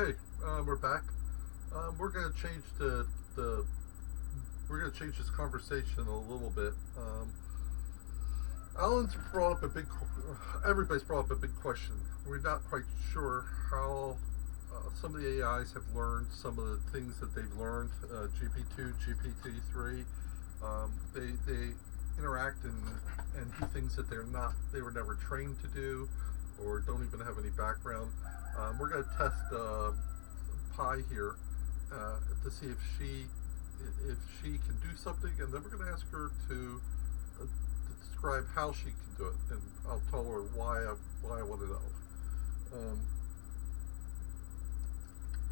Okay, we're back. We're gonna change the we're gonna change this conversation a little bit. Alan's brought up a big. Everybody's brought up a big question. We're not quite sure how some of the AIs have learned some of the things that they've learned. GP2, GPT3. They interact and do things that they were never trained to do, or don't even have any background. We're going to test Pi here to see if she can do something, and then we're going to ask her to describe how she can do it, and I'll tell her why I want to know.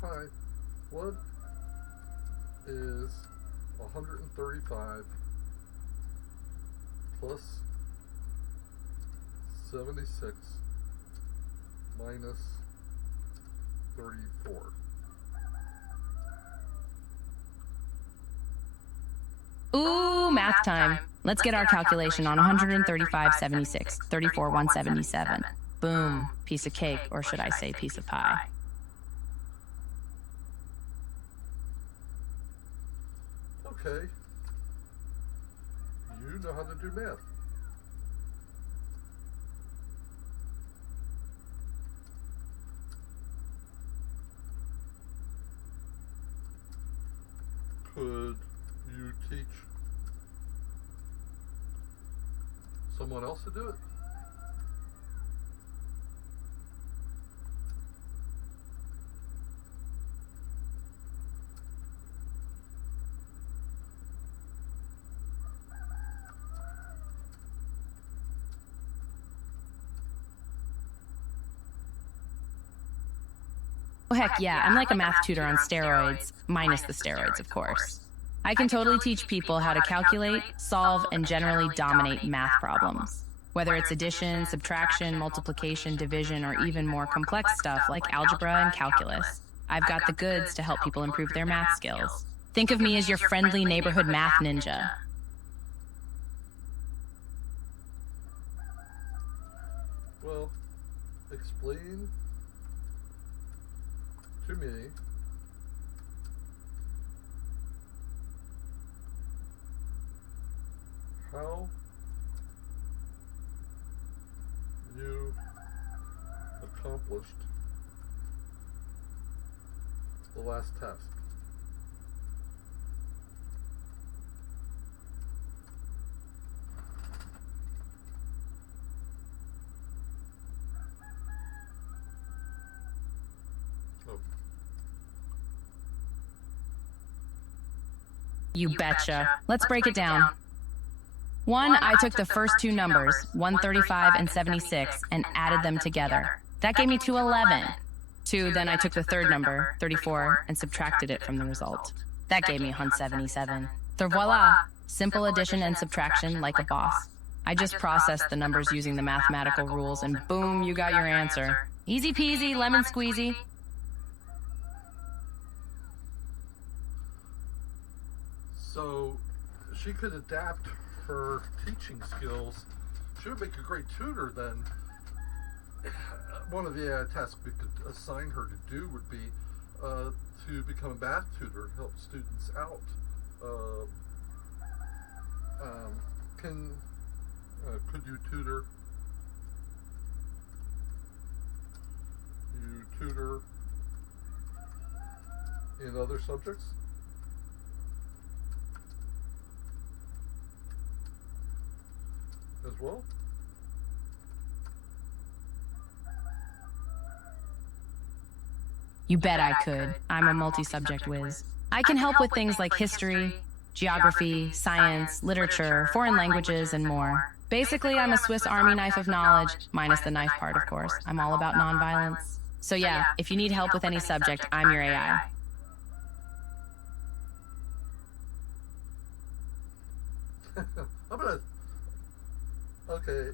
Pi, what is 135 plus 76 minus 34? Ooh, math time. Let's get our calculation on 135, 76, 34, 177. Boom. Piece of cake, or should I say piece of pie? Okay. You know how to do math. Could you teach someone else to do it? Oh, heck yeah, I'm like a math tutor on steroids, minus the steroids, of course. I can totally teach people how to calculate, solve, and generally dominate math problems. Whether it's addition, subtraction, multiplication, division, or even more complex stuff like algebra and calculus, I've got the goods to help people improve their math skills. Think of me as your friendly neighborhood math ninja. Well, explain to me how you accomplished the last test. You betcha. Let's break it down. One, I took the first two numbers, 135 and 76, and added them together. That gave me 211. Two, then I took the third number, 34, and subtracted it from the result. That gave me 177. So voila, simple addition and subtraction like a boss. I just processed the numbers using the mathematical rules, and boom, you got your answer. Easy peasy, lemon squeezy. So she could adapt her teaching skills. She would make a great tutor then. One of the tasks we could assign her to do would be to become a math tutor, help students out. Could you tutor? You tutor in other subjects? As well? You bet I could. I'm a multi-subject whiz. I can help with things like history, geography, science, literature, foreign languages, and more. Basically, I'm a Swiss Army knife of knowledge, minus the knife part, of course. I'm all about nonviolence. So yeah, if you need help with any subject, I'm your AI. I'm gonna... Okay,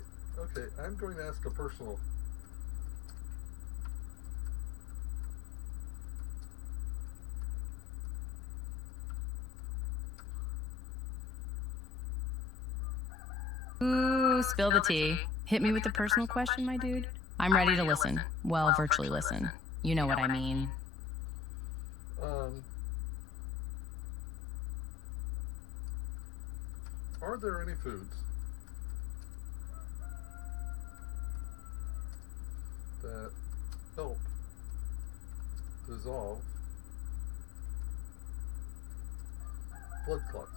I'm going to ask a personal... Ooh, spill the tea. Hit me with a personal question, my dude. I'm ready to listen. Well, virtually listen. You know what I mean. Um, are there any foods that help dissolve blood clots?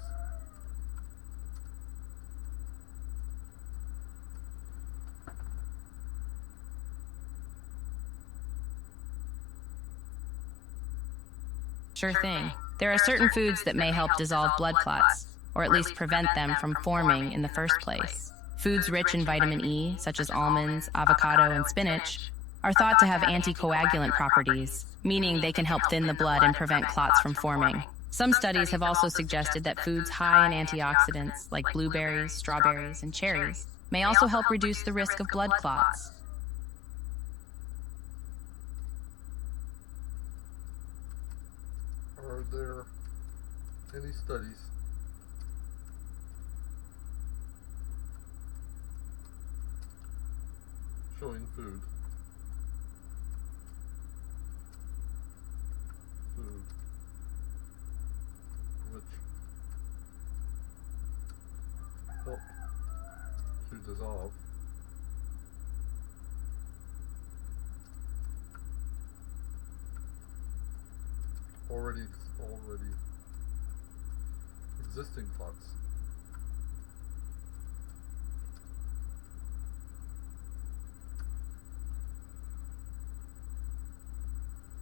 Sure thing. There are certain foods that may help dissolve blood clots, or at least prevent them from forming in the first place. Foods rich in vitamin E, such as almonds, avocado, and spinach, are thought to have anticoagulant properties, meaning they can help thin the blood and prevent clots from forming. Some studies have also suggested that foods high in antioxidants, like blueberries, strawberries, and cherries, may also help reduce the risk of blood clots. Are there any studies showing food which help to dissolve already existing clots?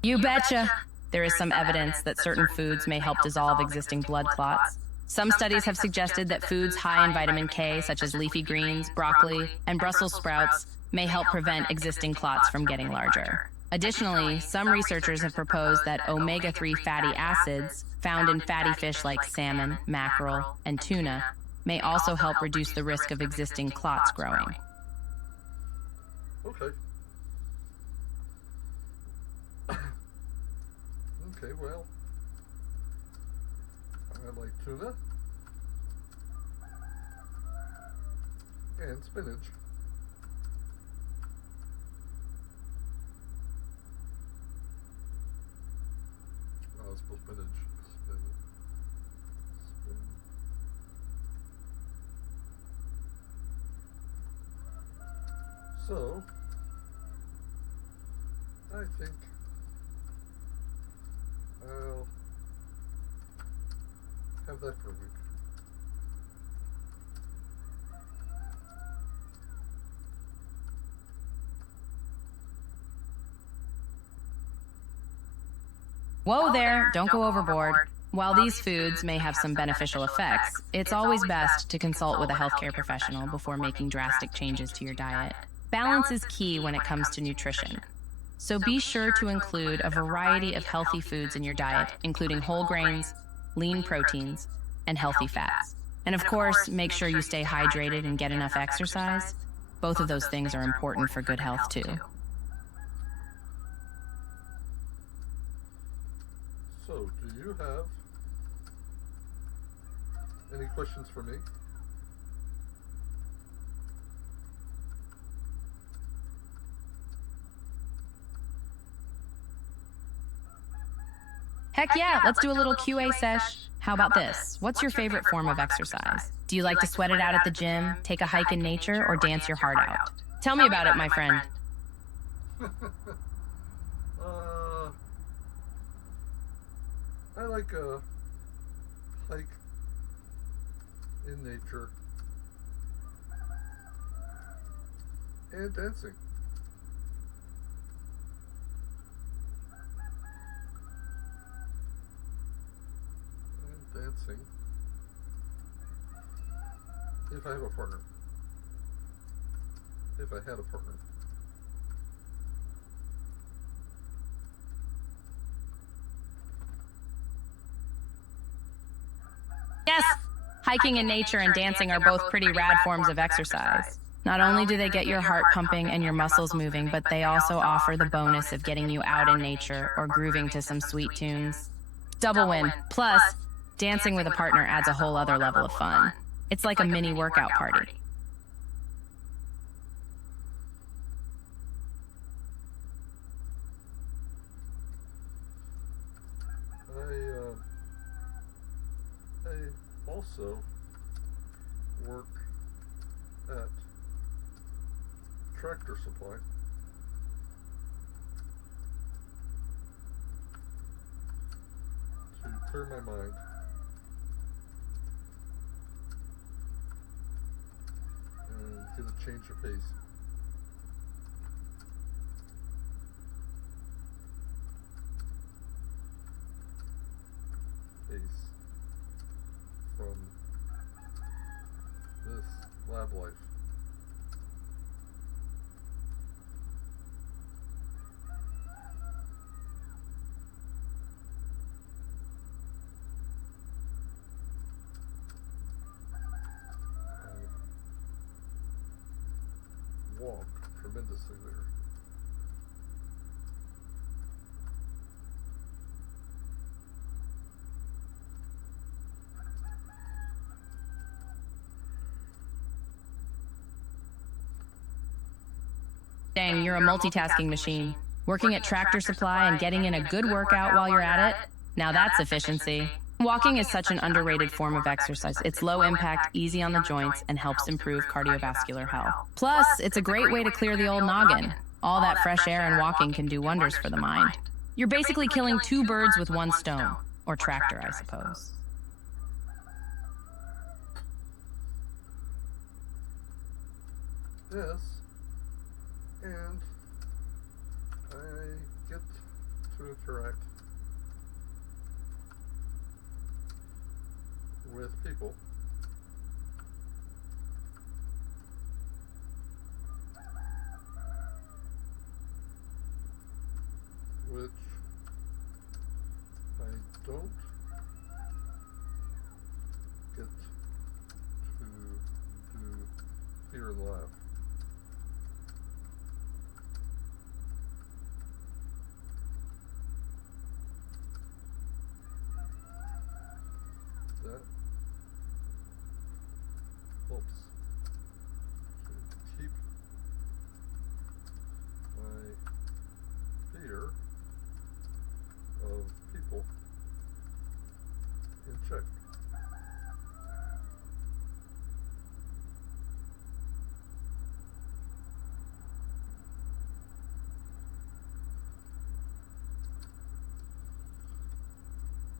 You betcha! There is some evidence that certain foods may help dissolve existing blood clots. Some studies have suggested that foods high in vitamin K, such as leafy greens, broccoli, and Brussels sprouts, may help prevent existing clots from getting larger. Additionally, some researchers have proposed that omega-3 fatty acids found in fatty fish like salmon, mackerel, and tuna may also help reduce the risk of existing clots growing. Okay. Okay, well, I like tuna and spinach. Oh, it's supposed spinach. So, I think I'll have that for a week. Whoa there, don't go overboard. While these foods may have some beneficial effects, it's always best to consult with a healthcare professional before making drastic changes to your diet. Balance is key when it comes to nutrition. So be sure to include a variety of healthy foods in your diet, including whole grains, lean proteins, and healthy fats. And of course, make sure you stay hydrated and get enough exercise. Both of those things are important for good health too. So, do you have any questions for me? Heck yeah, let's do a little QA sesh. How about this? What's your favorite form of exercise? Do you like to sweat it out at the gym, take a hike in nature, or dance your heart out? Tell me about it, my friend. I like a hike in nature and dancing. If I have a partner. If I had a partner. Yes! Hiking in nature and dancing are both pretty rad forms of exercise. Not only do they get your heart pumping and your muscles moving, but they also offer the bonus of getting you out in nature or grooving to some sweet tunes. Double win. Plus, dancing with a partner adds a whole other level of fun. It's like a mini workout party. also work at Tractor Supply to clear my mind and get a change of pace. From this lab life. I walk tremendously there. Dang, you're a multitasking machine. Working at Tractor Supply and getting in a good workout while you're at it? Now that's efficiency. Walking is such an underrated form of exercise. It's low impact, easy on the joints, and helps improve cardiovascular health. Plus, it's a great way to clear the old noggin. All that fresh air and walking can do wonders for the mind. You're basically killing two birds with one stone. Or tractor, I suppose. Yes. And I get to interact with people which I don't get to do here in the lab. That helps to keep my fear of people in check.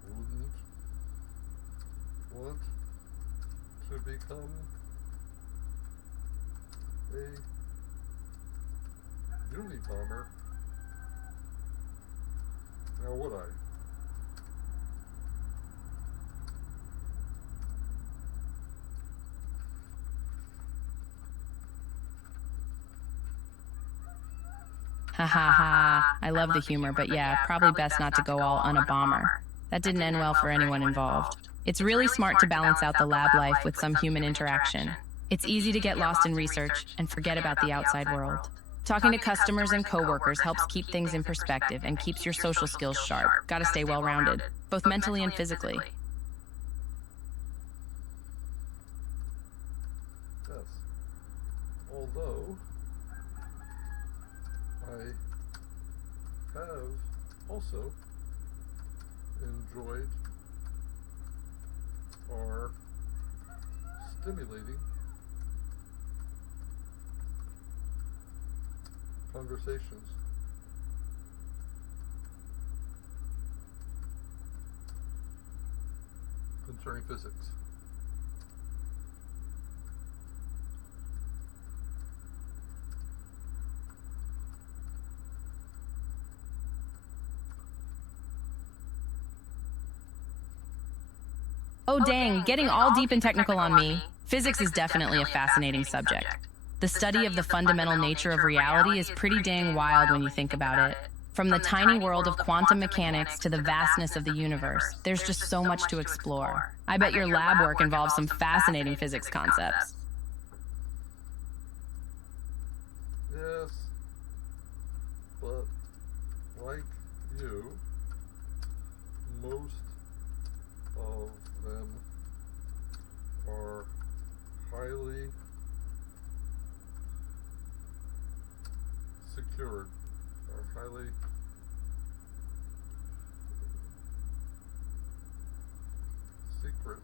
Wouldn't want to become a Unabomber, now would I? Ha ha ha. I love the humor, but yeah, probably best not to go all Unabomber. That didn't end well for anyone involved. It's really smart to balance out the lab life with some human interaction. It's easy to get lost in research and forget about the outside world. Talking to customers and coworkers helps keep things in perspective and keeps your social skills sharp. Gotta stay well-rounded, both mentally and physically. Yes. Although I have also enjoyed our stimulating conversations concerning physics. Oh dang, getting all deep and technical on me. Physics is definitely a fascinating subject. The study of the fundamental nature of reality is pretty dang wild when you think about it. From the tiny world of quantum mechanics to the vastness of the universe, there's just so much to explore. I bet your lab work involves some fascinating physics concepts. Yes, but like you, most of them are highly secured, are highly secret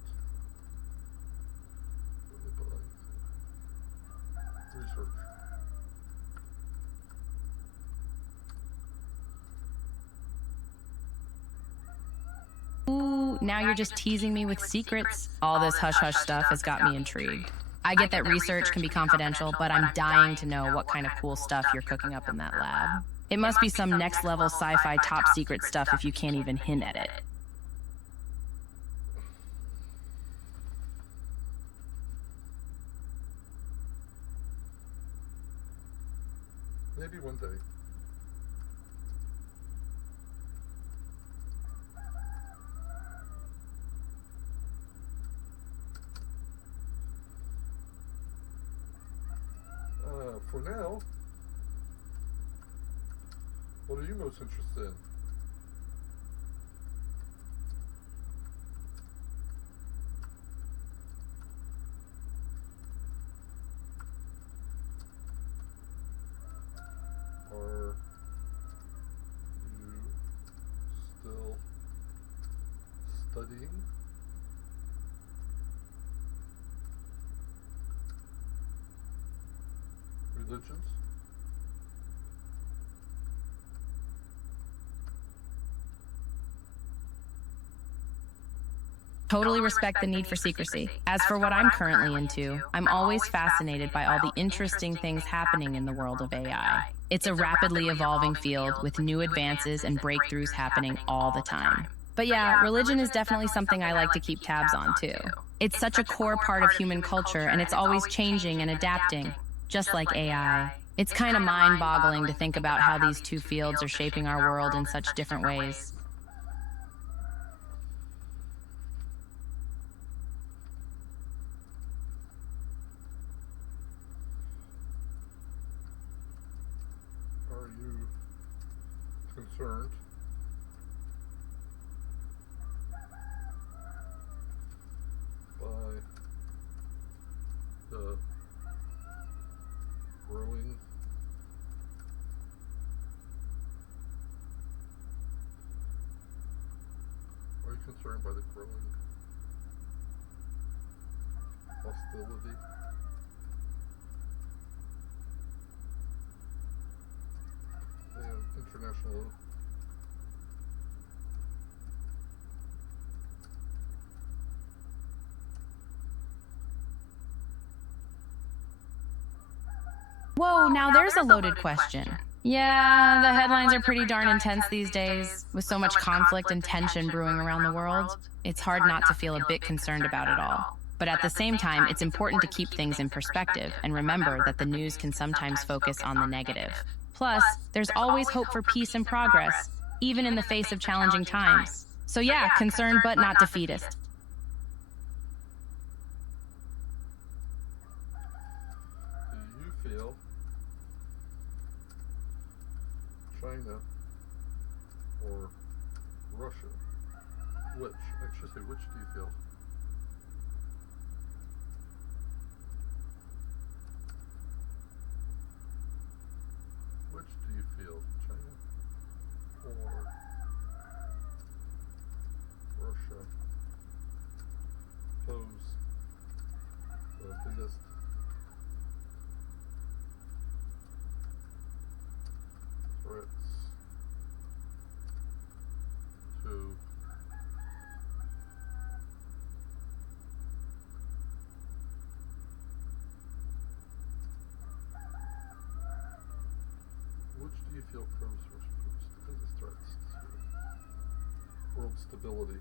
you, now you're just teasing me with secrets. All this hush-hush stuff has got me intrigued. I get that research can be confidential, but I'm dying to know what kind of cool stuff you're cooking up in that lab. It must be some next-level sci-fi top-secret stuff if you can't even hint at it. Maybe one day. For now, what are you most interested in? Are you still studying? Religions? Totally respect the need for secrecy. As for what I'm currently into, I'm always fascinated by all the interesting things happening in the world of AI. It's a rapidly evolving field with new advances and breakthroughs happening all the time. But yeah, religion is definitely something I like to keep tabs on too. It's such a core part of human culture, and it's always changing and adapting, just like AI. It's kind of mind-boggling to think about how these two fields are shaping our world in such different ways. Are you concerned by the growing concerned by the growing hostility and international Whoa, now there's a loaded question. Yeah, the headlines are pretty darn intense these days. With so much conflict and tension brewing around the world, it's hard not to feel a bit concerned about it all. But at the same time, it's important to keep things in perspective and remember that the news can sometimes focus on the negative. Plus, there's always hope for peace and progress, even in the face of challenging times. So yeah, concerned but not defeatist. Do you feel China or Russia? Which? I should say, which do you feel? Which do you feel? China or Russia pose the biggest threats to which do you feel pose the biggest threats to world stability?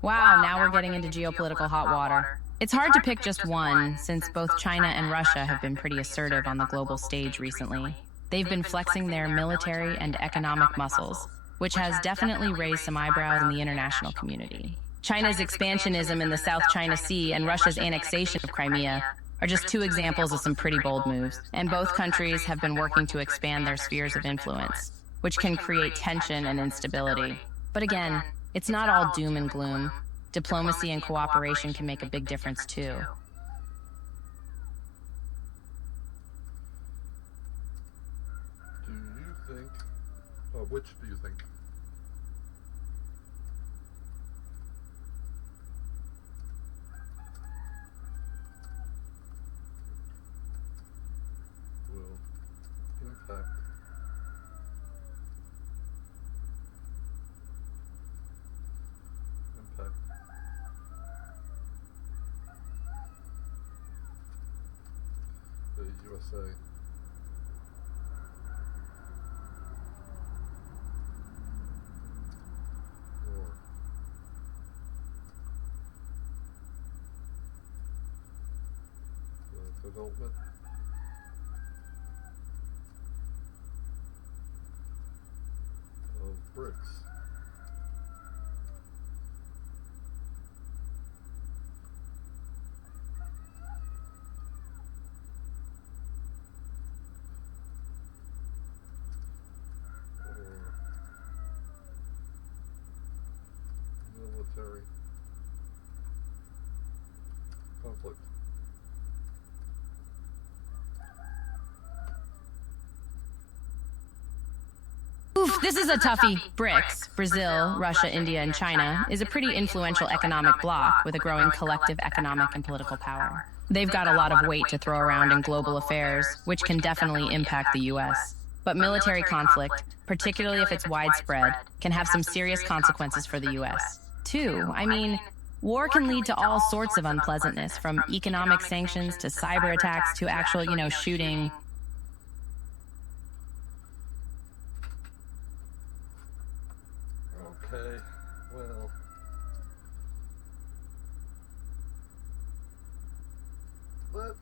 Wow, now we're getting into geopolitical hot water. It's hard to pick just one, since both China and Russia have been pretty assertive on the global stage recently. They've been flexing their military and economic muscles, which has definitely raised some eyebrows in the international community. China's expansionism in the South China Sea and Russia's annexation of Crimea are just two examples of some pretty bold moves, and both countries have been working to expand their spheres of influence, which can create tension and instability. But again, it's not all doom and gloom. Diplomacy and cooperation can make a big difference too. Do you think, which do you think? USA. Or the development of BRICS. Military conflict. Oof, this is a toughie. BRICS, Brazil, Russia, India, and China, is a pretty influential economic bloc with a growing collective economic and political power. They've got a lot of weight to throw around in global affairs, which can definitely impact the US. But military conflict, particularly if it's widespread, can have some serious consequences for the US. Too, I mean, war can lead to all sorts of unpleasantness, from economic sanctions to cyber attacks to actual, shooting. Okay, well, let's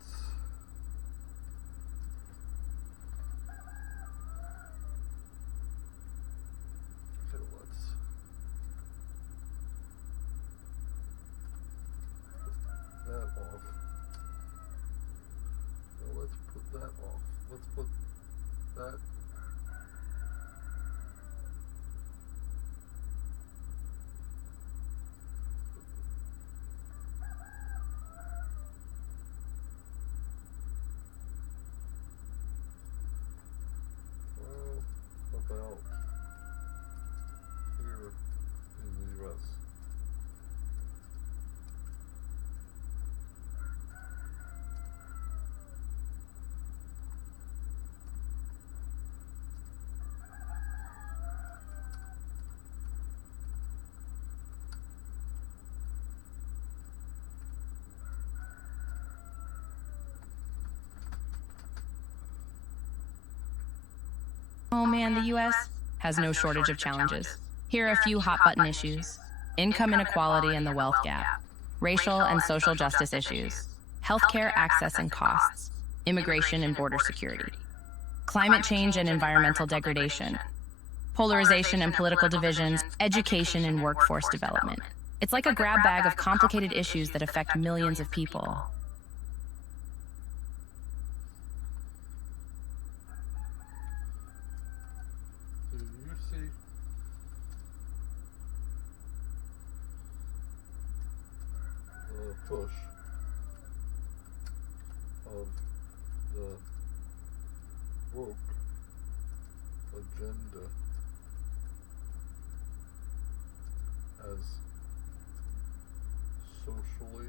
that off. Well, let's put that off. Let's put that. Well, about here in the US. Oh man, the US has no shortage of challenges. Here are a few hot button issues: income inequality and the wealth gap, racial and social justice issues, healthcare access and costs, immigration and border security, climate change and environmental degradation, polarization and political divisions, education and workforce development. It's like a grab bag of complicated issues that affect millions of people. Do you see the push of the woke agenda as socially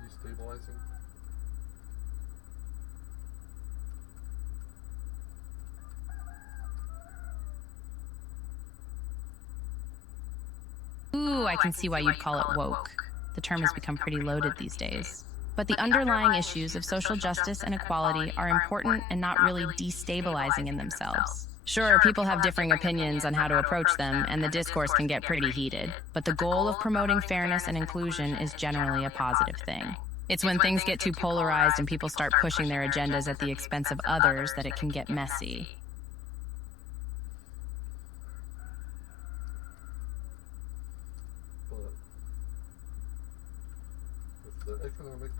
destabilizing? Ooh, I can see why you'd call it woke. The term has become pretty loaded these days. But the underlying issues of social justice and equality are important and not really destabilizing in themselves. Sure, people have differing opinions on how to approach them, and the discourse can get pretty heated. But the goal of promoting fairness and inclusion is generally a positive thing. It's when things get too polarized and people start pushing their agendas at the expense of others that it can get messy. But with the economic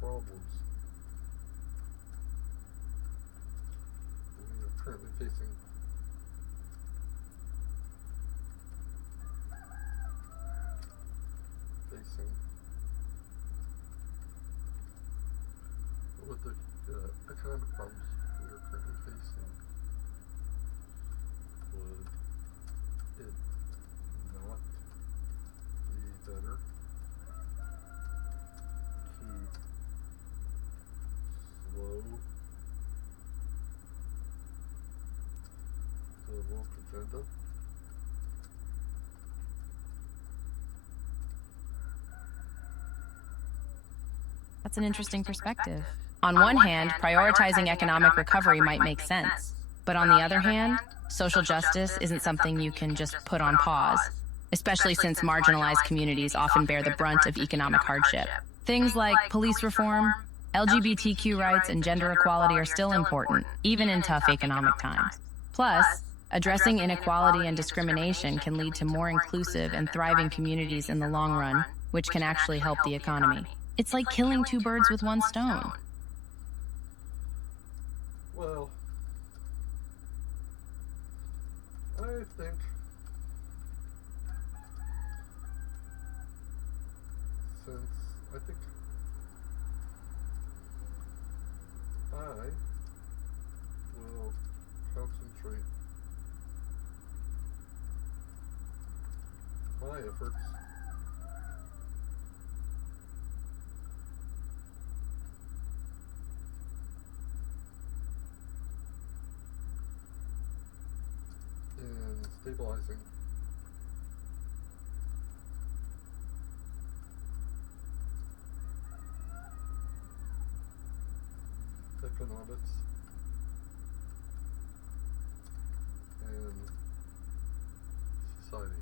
problems we are currently facing, with the economic problems we are currently facing, would it not be better to slow the woke agenda That's an interesting perspective. On one hand, prioritizing economic recovery might make sense. But on the other hand, social justice isn't something you can just put on pause, especially since marginalized communities often bear the brunt of economic hardship. Things like police reform, LGBTQ rights, and gender equality are still important, even in tough economic times. Plus, addressing inequality and discrimination can lead to more inclusive and thriving communities in the long run, which can actually help the economy. It's like killing two birds with one stone. Well, I think I will concentrate my efforts in stabilizing economics and society.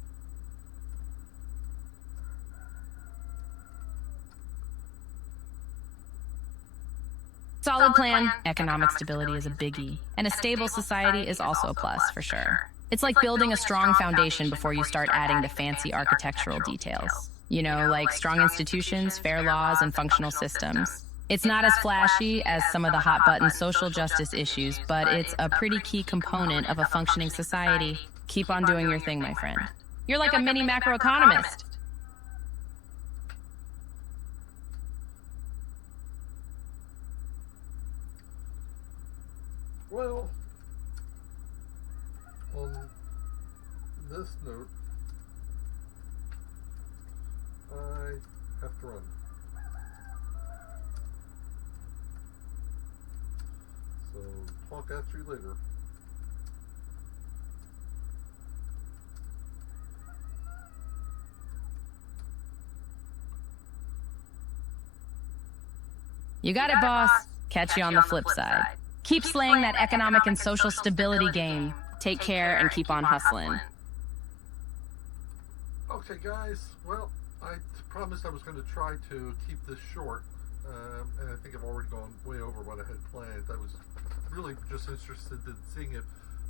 Solid plan. Economic stability is a biggie, and a stable society is also a plus for sure. It's like building a strong foundation before you start adding the fancy architectural details. You know, like strong institutions, fair laws, and functional systems. It's not as flashy as some of the hot-button social justice issues, but it's a pretty key component of a functioning society. Keep on doing your thing, my friend. You're like a mini macroeconomist. Well, on this note, I have to run. So, talk at you later. You got it, boss. Catch you on the flip side. Keep slaying that economic and social stability game. Take care and keep on hustling. Okay, guys. Well, I promised I was going to try to keep this short, and I think I've already gone way over what I had planned. I was really just interested in seeing if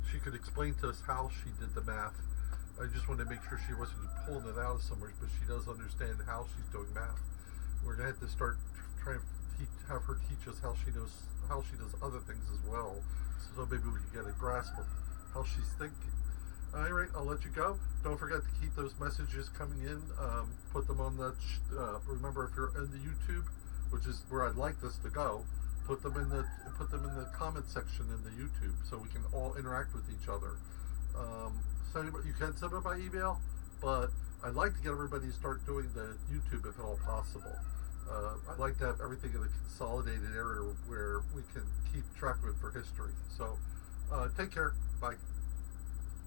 she could explain to us how she did the math. I just wanted to make sure she wasn't pulling it out of somewhere, but she does understand how she's doing math. We're going to have to start trying to have her teach us how she knows how she does other things as well, so maybe we can get a grasp of how she's thinking. Alright, I'll let you go. Don't forget to keep those messages coming in. Put them on the remember, if you're in the YouTube, which is where I'd like this to go, put them in the comment section in the YouTube so we can all interact with each other. You can send it by email, but I'd like to get everybody to start doing the YouTube if at all possible. I'd like to have everything in a consolidated area where we can keep track of it for history. So take care. Bye.